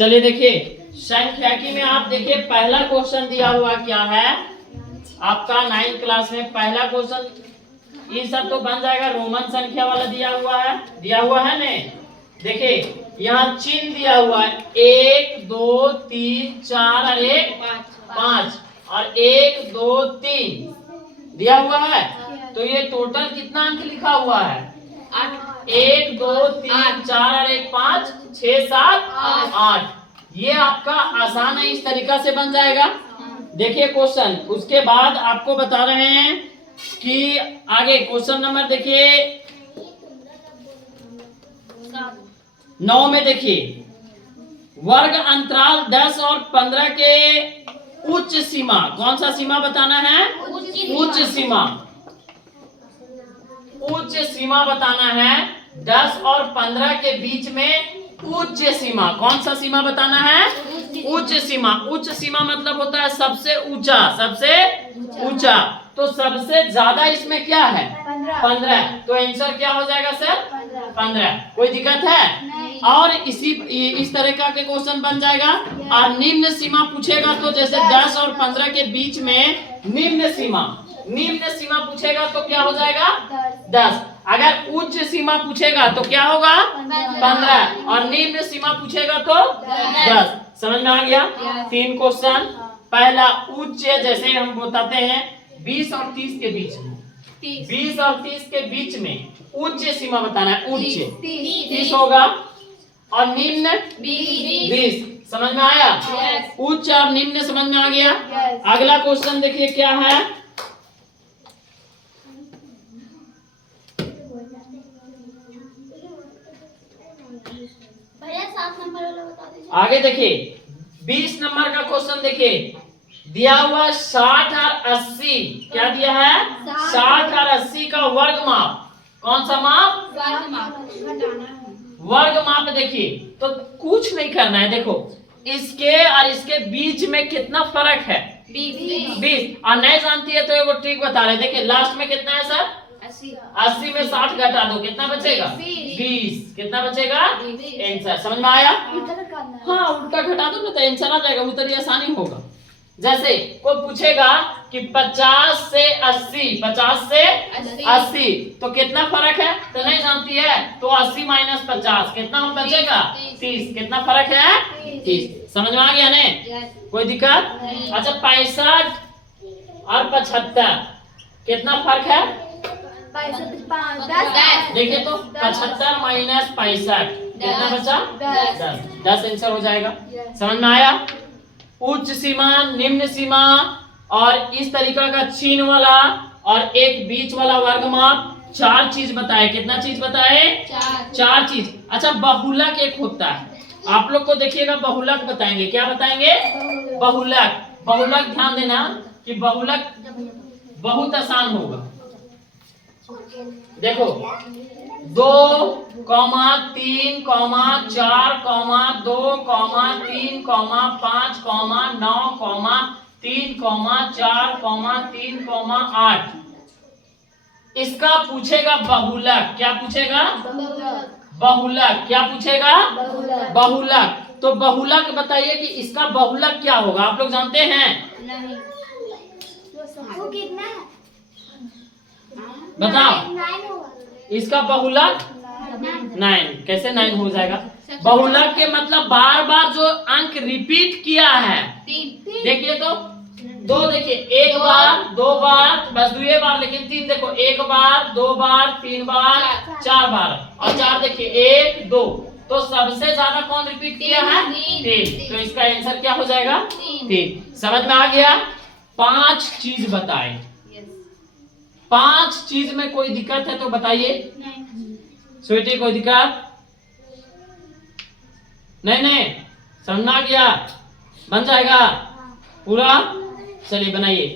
चलिए देखिए सांख्यिकी में आप देखिए पहला क्वेश्चन दिया हुआ क्या है आपका 9th क्लास में पहला क्वेश्चन। ये सब तो बन जाएगा, रोमन संख्या वाला दिया हुआ है ने। देखिए यहाँ चिन्ह दिया हुआ है 1 2 3 4 और 1 5 और 1 2 3 दिया हुआ है। तो ये टोटल कितना अंक लिखा हुआ है? 1 2 3 4 और 1 5 6 7 8। ये आपका आसान है, इस तरीका से बन जाएगा। देखिए क्वेश्चन, उसके बाद आपको बता रहे हैं कि आगे क्वेश्चन नंबर देखिए 9 में देखिए वर्ग अंतराल 10 और 15 के उच्च सीमा, कौन सा सीमा बताना है? उच्च सीमा। उच्च सीमा बताना है 10 और 15 के बीच में उच्च सीमा। कौन सा सीमा बताना है? उच्च सीमा। उच्च सीमा मतलब होता है सबसे ऊंचा, सबसे ऊंचा। तो सबसे ज्यादा इसमें क्या है? 15। तो आंसर क्या हो जाएगा सर? 15। कोई दिक्कत है? और इस तरह का के क्वेश्चन बन जाएगा। और निम्न सीमा पूछेगा तो जैसे 10 और 15 के बीच में निम्न सीमा पूछेगा तो क्या हो जाएगा? 10। अगर उच्च सीमा पूछेगा तो क्या होगा? 15। और निम्न सीमा पूछेगा तो 10। समझ में आ गया? 3 क्वेश्चन। पहला उच्च, जैसे हम बताते हैं 20 और 30 के बीच में, 20 और 30 के बीच में उच्च सीमा बताना है। उच्च 30 होगा और निम्न 20। समझ में आया? उच्च और निम्न समझ में आ गया। अगला क्वेश्चन देखिए क्या है। आगे देखिए 20 नंबर का क्वेश्चन देखिए, दिया हुआ 60 और 80। क्या दिया है? 60 और 80 का वर्ग माप। कौन सा माप? वर्ग माप। देखिए तो कुछ नहीं करना है। देखो इसके और इसके बीच में कितना फर्क है? 20। और नहीं जानती है तो वो ट्रिक बता रहे। देखिए लास्ट में कितना है सर? 80 में 60 घटा दो, कितना बचेगा? 20। कितना बचेगा? आंसर। समझ में आया? हाँ, उल्टा घटा दो ना तो आंसर आ जाएगा। उतनी आसानी होगा। जैसे कोई पूछेगा कि 50 से 80, 50 से 80 तो कितना फर्क है? तो नहीं जानती है तो 80 माइनस 50 कितना बचेगा? 30। कितना फर्क है? 30। समझ में आ गया ने? कोई दिक्कत? अच्छा 65 और 75 कितना फर्क है? 10। देखिए तो 75 माइनस 65 कितना बचा? 10 आंसर हो जाएगा। समझ में आया? उच्च सीमा, निम्न सीमा और इस तरीका का चिन्ह वाला और एक बीच वाला वर्ग माप, 4 चीज बताए। कितना चीज बताए? 4 चीज। अच्छा बहुलक एक होता है, आप लोग को देखिएगा बहुलक बताएंगे। क्या बताएंगे? बहुलक। बहुलक ध्यान देना कि बहुलक बहुत आसान होगा। देखो 2, 3, 4, 2, 3, 5, 9, 3, 4, 3, 8। इसका पूछेगा बहुलक। क्या पूछेगा? बहुलक। क्या पूछेगा? बहुलक। तो बहुलक बताइए कि इसका बहुलक क्या होगा? आप लोग जानते हैं? बताओ इसका बहुलक 9। कैसे 9 हो जाएगा? बहुलक के मतलब बार बार जो अंक रिपीट किया है। देखिए तो 2 देखिए, 1 बार 2 बार बस 2 बार, लेकिन 3 देखो 1 बार 2 बार 3 बार 4 बार और 4 देखिए 1 2। तो सबसे ज्यादा कौन रिपीट किया है? 3। तो इसका आंसर क्या हो जाएगा? 3। समझ में आ गया? 5 चीज बताए। 5 चीज में कोई दिक्कत है तो बताइए। स्वीटी कोई दिक्कत? नहीं समझ में आ गया? बन जाएगा पूरा? चलिए बनाइए।